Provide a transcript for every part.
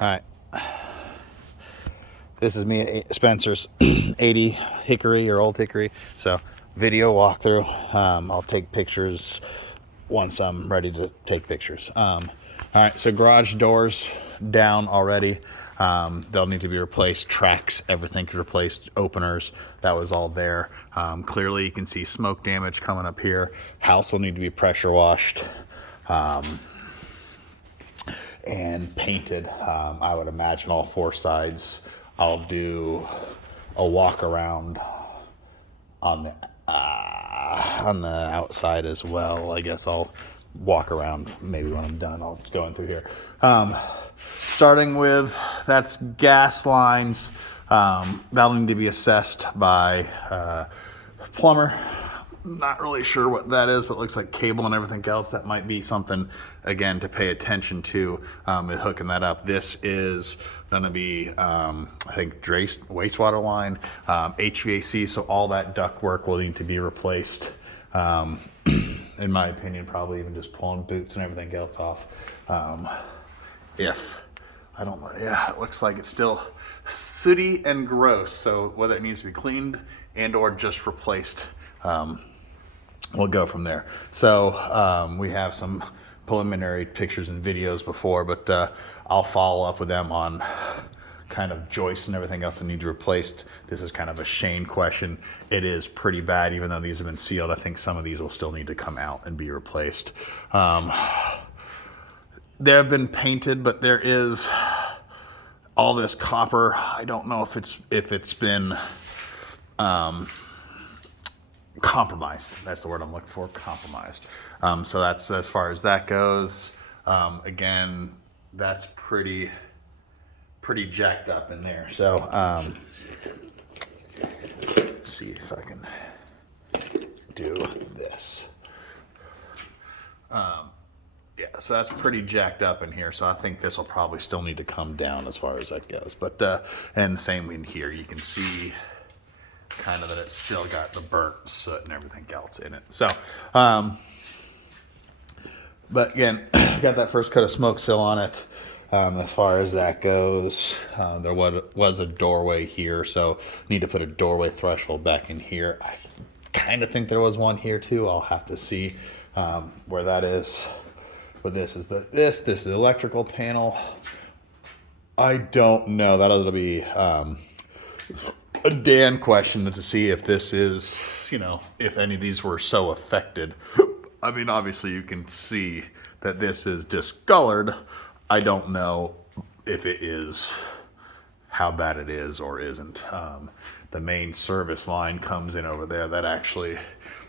All right. This is me at Spencer's 80 Hickory or Old Hickory. So video walkthrough. I'll take pictures once I'm ready to take pictures. All right, so garage doors down already. They'll need to be replaced. Tracks, everything replaced. Openers, that was all there. Clearly you can see smoke damage coming up here. House will need to be pressure washed. And painted. I would imagine all four sides. I'll do a walk around on the outside as well. I guess I'll walk around maybe when I'm done. I'll just go in through here. Starting with, that's gas lines. That'll need to be assessed by plumber. Not really sure what that is, but it looks like cable and everything else. That might be something, again, to pay attention to in hooking that up. This is going to be, I think, wastewater line, HVAC, so all that duct work will need to be replaced. In my opinion, probably even just pulling boots and everything else off. I don't know, yeah, it looks like it's still sooty and gross, so whether it needs to be cleaned and or just replaced. We'll go from there. So we have some preliminary pictures and videos before, but I'll follow up with them on kind of joists and everything else that need to be replaced. This is kind of a Shane question. It is pretty bad, even though these have been sealed. I think some of these will still need to come out and be replaced. They have been painted, but there is all this copper. I don't know if it's been compromised. That's the word I'm looking for, compromised. So that's as far as that goes. Again, that's pretty jacked up in there. So let's see if I can do this. Yeah, so that's pretty jacked up in here. So I think this will probably still need to come down as far as that goes. But and the same in here, you can see kind of that it's still got the burnt soot and everything else in it. So, but again, got that first coat of smoke seal on it. As far as that goes, there was a doorway here, so need to put a doorway threshold back in here. I kind of think there was one here too. I'll have to see where that is. But this is this is the electrical panel. I don't know. That'll be a Dan question to see if this is, if any of these were so affected. I mean, obviously you can see that this is discolored. I don't know if it is, how bad it is or isn't. The main service line comes in over there. That actually,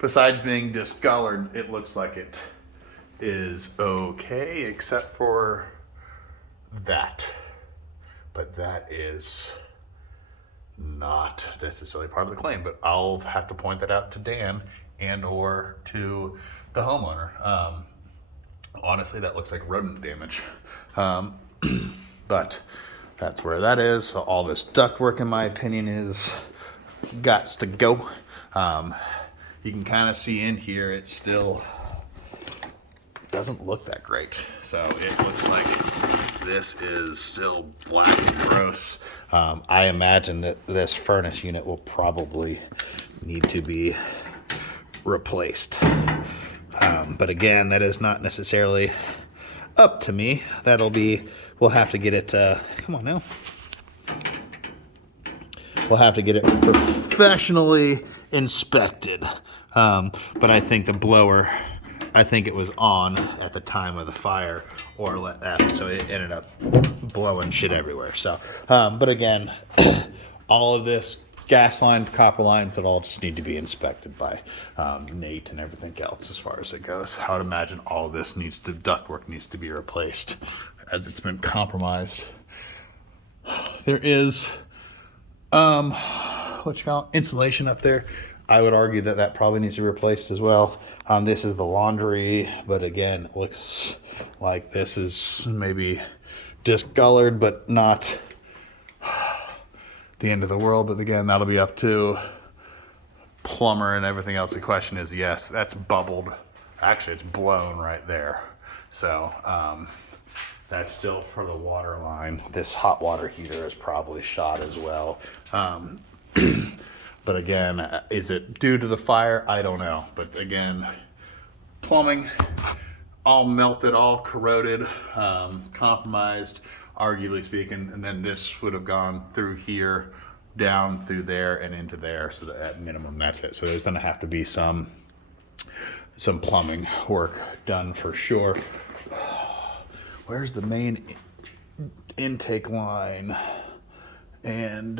besides being discolored, it looks like it is okay, except for that. But that is not necessarily part of the claim, but I'll have to point that out to Dan and or to the homeowner. Honestly, that looks like rodent damage. But that's where that is. So all this ductwork, in my opinion, is gots to go. You can kind of see in here, it still doesn't look that great. So it looks like this is still black and gross. I imagine that this furnace unit will probably need to be replaced. But again, that is not necessarily up to me. We'll have to get it, come on now. We'll have to get it professionally inspected. But I think the blower, it was on at the time of the fire or let that, so it ended up blowing shit everywhere. So, but again, all of this gas line, copper lines, that all just need to be inspected by Nate and everything else as far as it goes. I would imagine all of this ductwork needs to be replaced as it's been compromised. There is, insulation up there. I would argue that probably needs to be replaced as well. This is the laundry, but again, it looks like this is maybe discolored, but not the end of the world. But again, that'll be up to plumber and everything else. The question is, yes, that's bubbled. Actually, it's blown right there. So That's still for the water line. This hot water heater is probably shot as well. But again, is it due to the fire? I don't know. But again, plumbing, all melted, all corroded, compromised, arguably speaking. And then this would have gone through here, down through there, and into there. So that at minimum, that's it. So there's going to have to be some plumbing work done for sure. Where's the main intake line and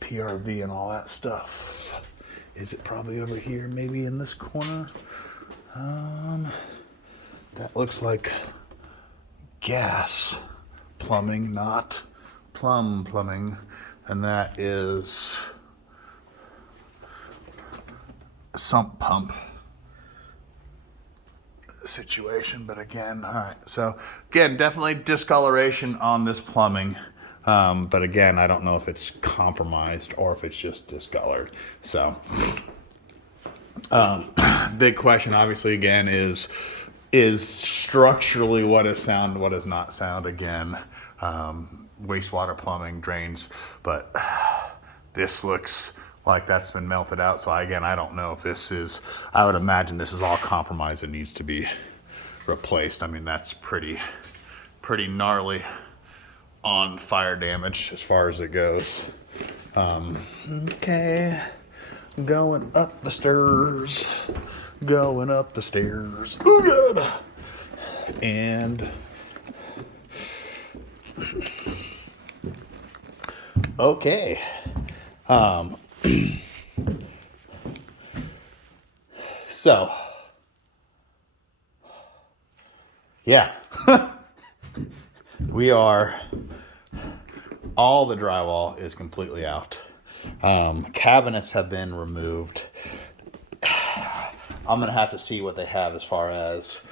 PRV and all that stuff? Is it probably over here, maybe in this corner? That looks like gas plumbing, not plumbing. And that is a sump pump situation. But again, all right. So again, definitely discoloration on this plumbing. But again, I don't know if it's compromised or if it's just discolored. So big question, obviously, again, is structurally what is sound, what is not sound. Again, wastewater plumbing drains, but this looks like that's been melted out. So again, I don't know if this is, I would imagine this is all compromised and needs to be replaced. I mean, that's pretty gnarly on fire damage as far as it goes. Okay, going up the stairs. Ooh, good. And okay. So, yeah, we are, all the drywall is completely out. Cabinets have been removed. I'm going to have to see what they have as far as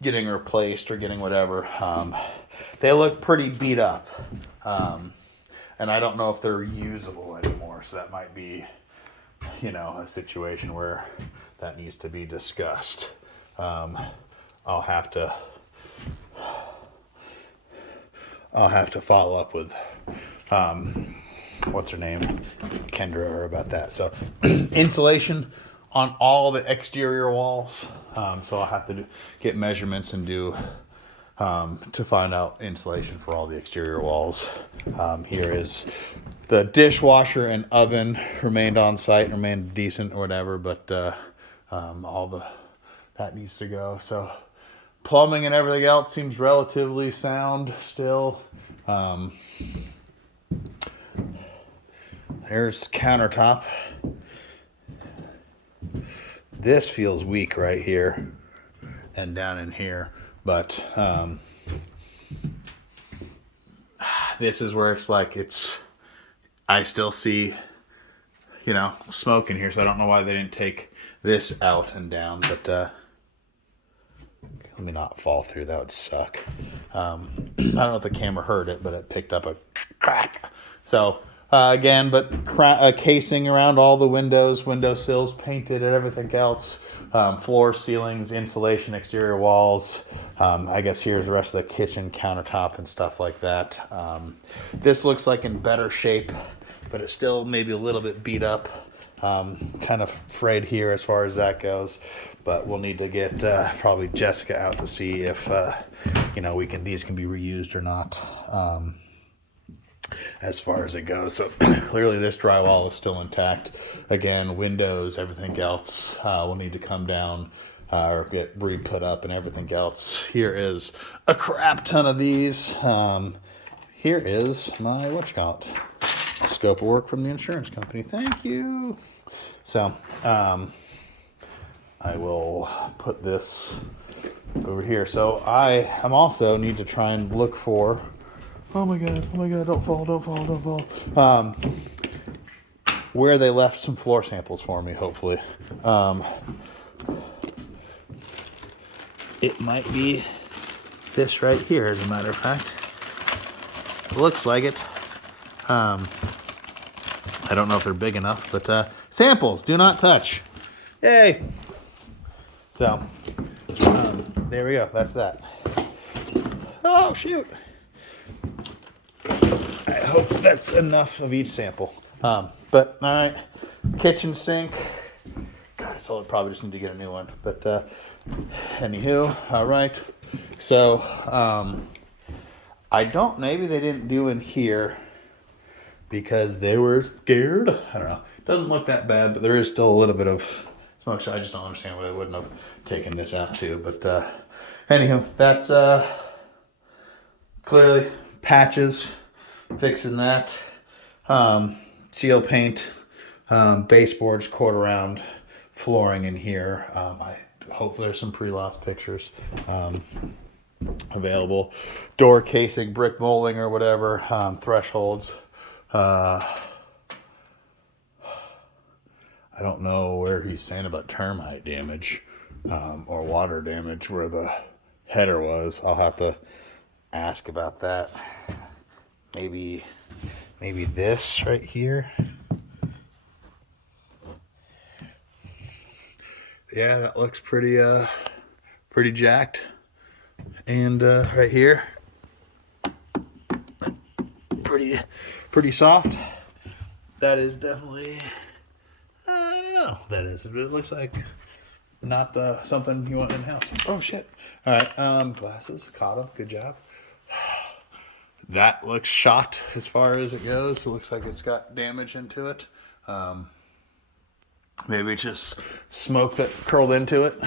getting replaced or getting whatever. They look pretty beat up. And I don't know if they're usable anymore. So that might be, a situation where that needs to be discussed. I'll have to follow up with, what's her name? Kendra about that. So insulation on all the exterior walls. So I'll have to get measurements and do, to find out insulation for all the exterior walls. Here is the dishwasher and oven remained on site, remained decent or whatever, but that needs to go. So plumbing and everything else seems relatively sound still. There's countertop. This feels weak right here and down in here, but this is where it's like I still see, smoke in here, so I don't know why they didn't take this out and down, but let me not fall through, that would suck. I don't know if the camera heard it, but it picked up a crack. So again, but casing around all the windows, windowsills painted and everything else, floors, ceilings, insulation, exterior walls. I guess here's the rest of the kitchen countertop and stuff like that. This looks like in better shape, but it's still maybe a little bit beat up. Kind of frayed here as far as that goes, but we'll need to get probably Jessica out to see if these can be reused or not. As far as it goes. So clearly this drywall is still intact. Again, windows, everything else will need to come down or get re-put up and everything else. Here is a crap ton of these. Here is my scope of work from the insurance company. Thank you. So I will put this over here. So I am also need to try and look for, oh my god, don't fall. Where they left some floor samples for me, hopefully. It might be this right here, as a matter of fact. It looks like it. I don't know if they're big enough, but samples, do not touch. Yay! So, there we go, that's that. Oh, shoot. I hope that's enough of each sample. But, all right. Kitchen sink. God, it's all, probably just need to get a new one. But, anywho, all right. So, I don't, maybe they didn't do in here because they were scared. I don't know. It doesn't look that bad, but there is still a little bit of smoke. So I just don't understand why they wouldn't have taken this out too. But, anywho, that's, clearly patches, fixing that, seal paint, baseboards, quarter round flooring in here. I hope there's some pre-lost pictures available. Door casing, brick molding or whatever, thresholds. I don't know where he's saying about termite damage or water damage where the header was. I'll have to ask about that. Maybe this right here. Yeah, that looks pretty jacked. And right here, pretty soft. That is definitely, I don't know what that is. It looks like not something you want in the house. Oh shit. All right, glasses, caught them, good job. That looks shot as far as it goes. It looks like it's got damage into it. Maybe just smoke that curled into it.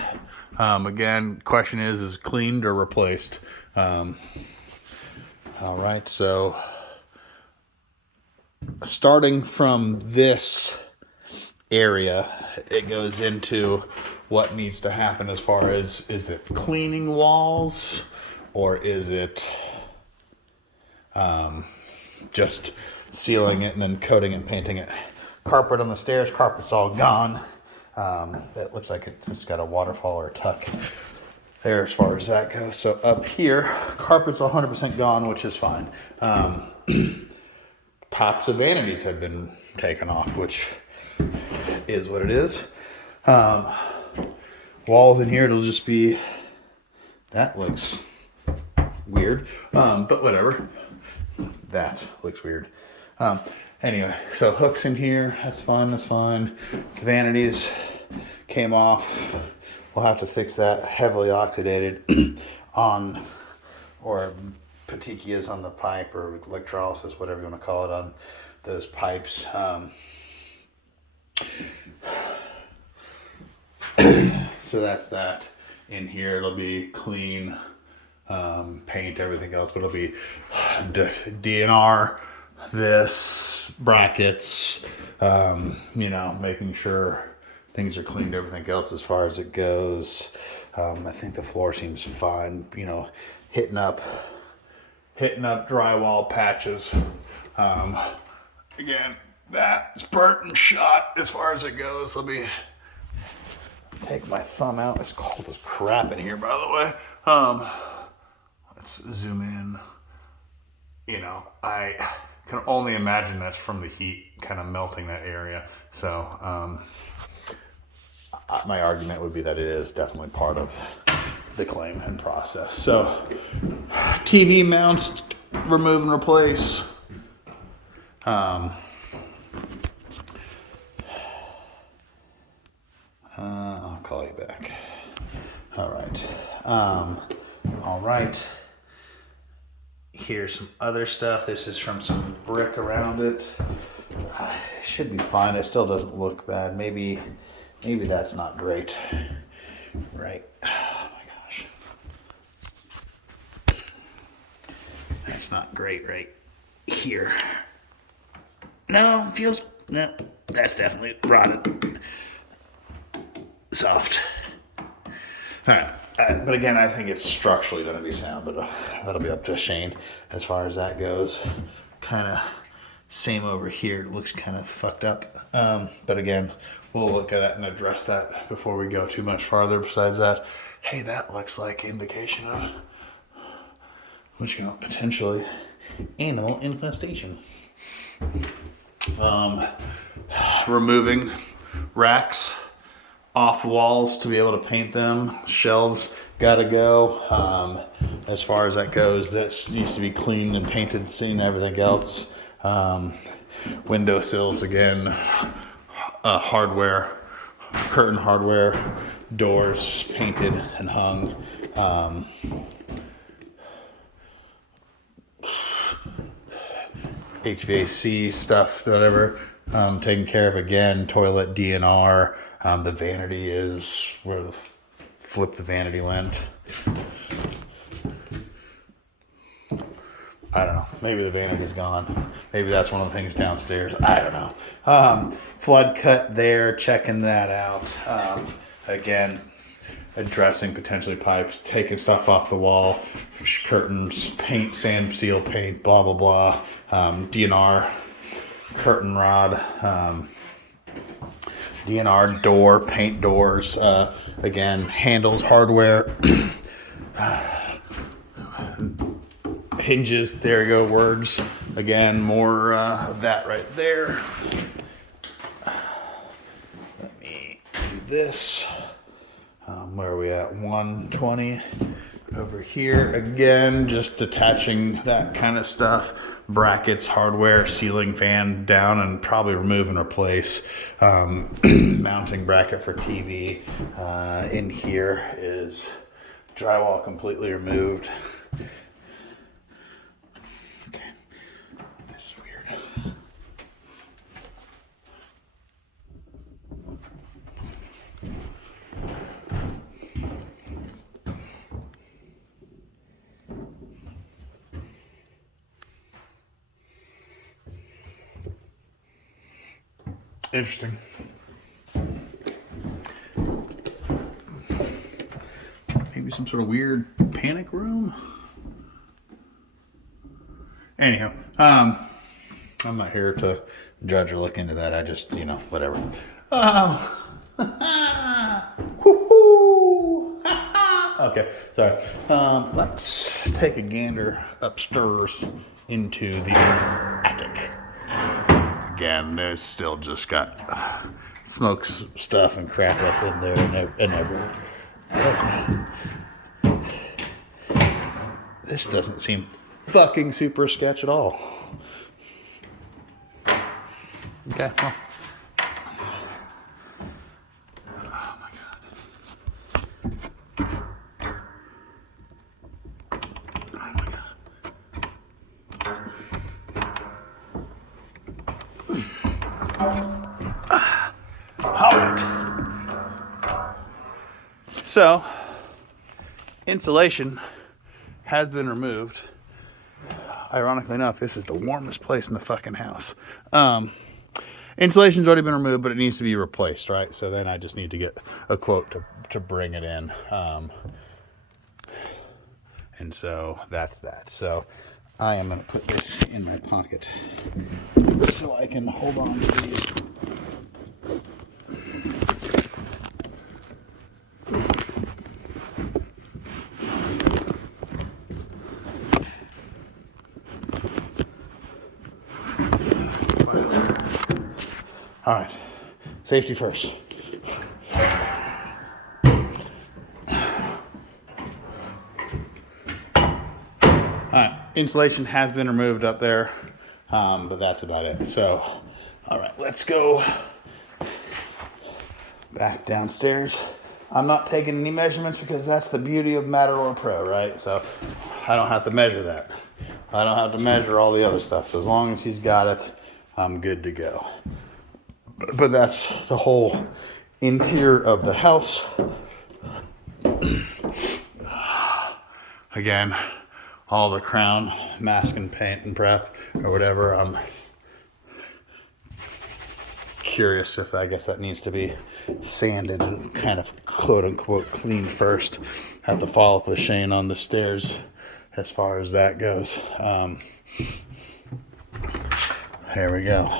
Again, question is cleaned or replaced? All right, so starting from this area, it goes into what needs to happen as far as, is it cleaning walls or is it just sealing it and then coating and painting it? Carpet on the stairs, carpet's all gone. That looks like it just got a waterfall or a tuck there as far as that goes. So up here, carpet's 100% gone, which is fine. Tops of vanities have been taken off, which is what it is. Walls in here, it'll just be, that looks weird, but whatever. That looks weird. Anyway, so hooks in here, that's fine. The vanities came off. We'll have to fix that. Heavily oxidated on, or petechias on the pipe, or electrolysis, whatever you want to call it, on those pipes. So that's that. In here, it'll be clean, paint, everything else, but it'll be DNR, this, brackets, making sure things are cleaned, everything else as far as it goes. I think the floor seems fine, hitting up drywall patches. Again, that's burnt and shot as far as it goes. Let me take my thumb out. It's cold as crap in here, by the way. Let's zoom in. I can only imagine that's from the heat kind of melting that area. So my argument would be that it is definitely part of the claim and process. So TV mounts, remove and replace. I'll call you back. All right. Here's some other stuff. This is from some brick around it. Should be fine. It still doesn't look bad. Maybe that's not great. Right. Oh my gosh. That's not great right here. No, that's definitely rotted. Soft. All right. But again, I think it's structurally going to be sound, but that'll be up to Shane as far as that goes. Kind of same over here. It looks kind of fucked up. But again, we'll look at that and address that before we go too much farther. Besides that, hey, that looks like indication of potentially animal infestation. Removing racks off walls to be able to paint them. Shelves got to go. As far as that goes, this needs to be cleaned and painted, seen everything else. Window sills again, hardware, curtain hardware, doors painted and hung. HVAC stuff, whatever, taken care of again. Toilet DNR. The vanity is where the flip the vanity went. I don't know. Maybe the vanity's gone. Maybe that's one of the things downstairs. I don't know. Flood cut there. Checking that out. Again, addressing potentially pipes, taking stuff off the wall, curtains, paint, sand, seal paint, blah, blah, blah. DNR, curtain rod, DNR door, paint doors, again, handles, hardware, hinges, there you go, words. Again, more of that right there. Let me do this. Where are we at? 120 over here. Again, just detaching that kind of stuff. Brackets, hardware, ceiling fan down and probably remove and replace. Mounting bracket for TV. In here is drywall completely removed. Okay, this is weird. Interesting. Maybe some sort of weird panic room. Anyhow, I'm not here to judge or look into that. I just, whatever. Okay, sorry. Let's take a gander upstairs into the attic. Again, there's still just got smoke stuff and crap up in there and everywhere. This doesn't seem fucking super sketch at all. Okay, well. Oh my god. Oh my god. All right. So, insulation has been removed. Ironically enough, this is the warmest place in the fucking house. Insulation's already been removed, but it needs to be replaced, right? So then I just need to get a quote to bring it in. And so that's that. So I am going to put this in my pocket so I can hold on to these. All right, safety first. All right, insulation has been removed up there, but that's about it. So, all right, let's go back downstairs. I'm not taking any measurements because that's the beauty of Matador Pro, right? So I don't have to measure that. I don't have to measure all the other stuff. So as long as he's got it, I'm good to go. But that's the whole interior of the house. Again, all the crown mask and paint and prep or whatever. I'm curious if I guess that needs to be sanded and kind of quote unquote cleaned first. Have to follow up with Shane on the stairs as far as that goes. Here we go.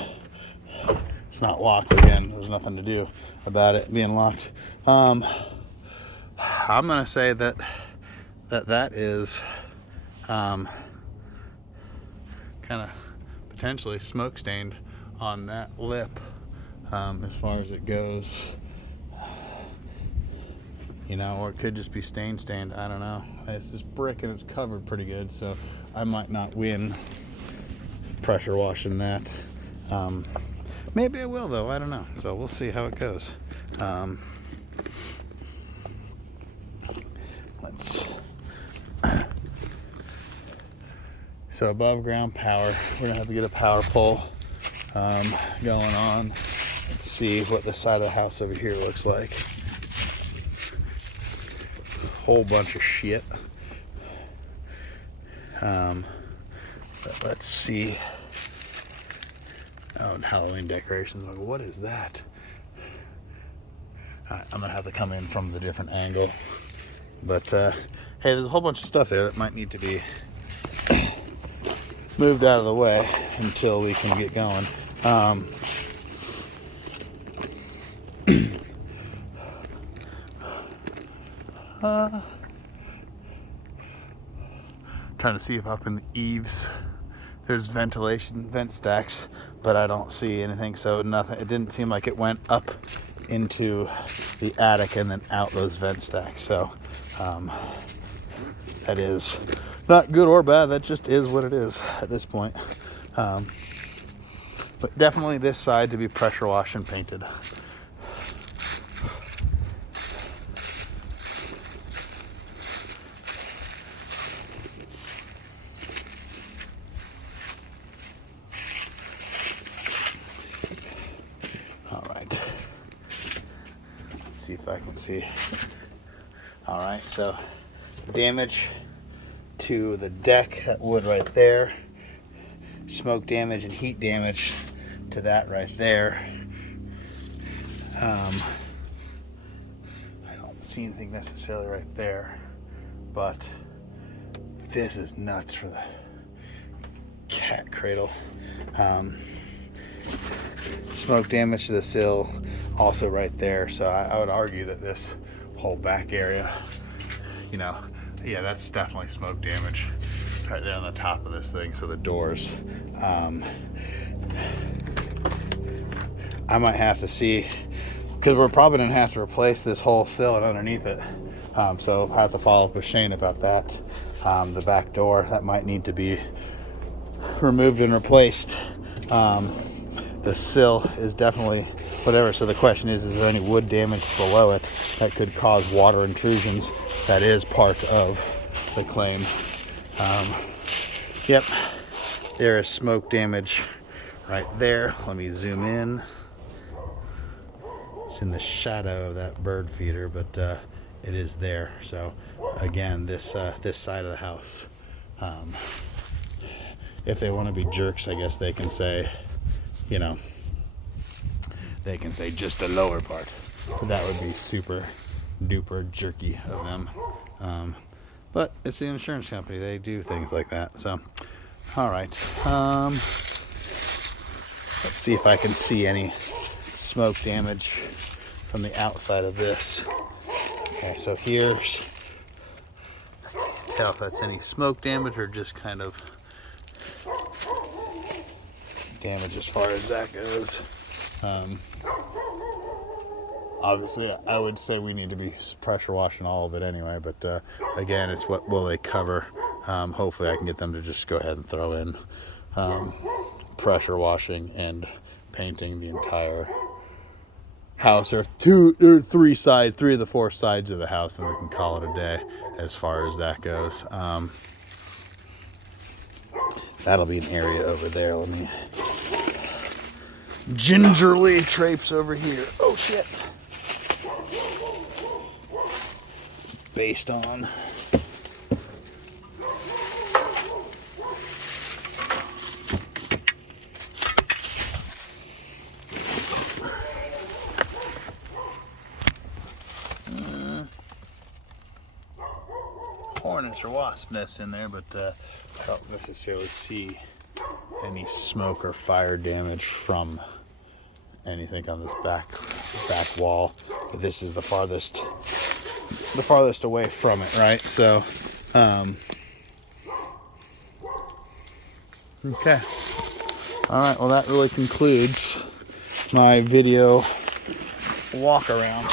It's not locked again. There's nothing to do about it being locked. I'm gonna say that is kind of potentially smoke stained on that lip as far as it goes. you know, or it could just be stained. I don't know. It's this brick and it's covered pretty good, so I might not win pressure washing that. Maybe I will though, I don't know. So we'll see how it goes. So above ground power, we're gonna have to get a power pole going on. Let's see what the side of the house over here looks like. Whole bunch of shit. But let's see. Oh, and Halloween decorations. Like, what is that? I'm gonna have to come in from the different angle. But hey, there's a whole bunch of stuff there that might need to be moved out of the way until we can get going. Trying to see if up in the eaves there's vent stacks, but I don't see anything, so nothing. It didn't seem like it went up into the attic and then out those vent stacks. So that is not good or bad. That just is what it is at this point. But definitely this side to be pressure washed and painted. See if I can see. All right, so damage to the deck, that wood right there, smoke damage and heat damage to that right there. I don't see anything necessarily right there, but this is nuts for the cat cradle. Smoke damage to the sill also right there, so I would argue that this whole back area, you know, yeah, that's definitely smoke damage right there on the top of this thing. So the doors, I might have to see, because we're probably gonna have to replace this whole sill and underneath it, so I have to follow up with Shane about that. The back door, that might need to be removed and replaced. The sill is definitely whatever, so the question is there any wood damage below it that could cause water intrusions? That is part of the claim. Yep, there is smoke damage right there. Let me zoom in. It's in the shadow of that bird feeder, but it is there. So again, this side of the house, if they want to be jerks, I guess they can say, you know, they can say just the lower part. That would be super duper jerky of them. But it's the insurance company. They do things like that. So, all right. Let's see if I can see any smoke damage from the outside of this. Okay, so here's, tell if that's any smoke damage or just kind of damage as far as that goes. Obviously, I would say we need to be pressure washing all of it anyway, but again, it's what will they cover. Hopefully I can get them to just go ahead and throw in pressure washing and painting the entire house, or three of the four sides of the house, and we can call it a day as far as that goes. That'll be an area over there. Let me gingerly traipse over here. Oh shit. Based on hornets or wasp nests in there, but I don't necessarily see any smoke or fire damage from anything on this back wall. But this is the farthest away from it, right? So okay, all right, well that really concludes my video walk around.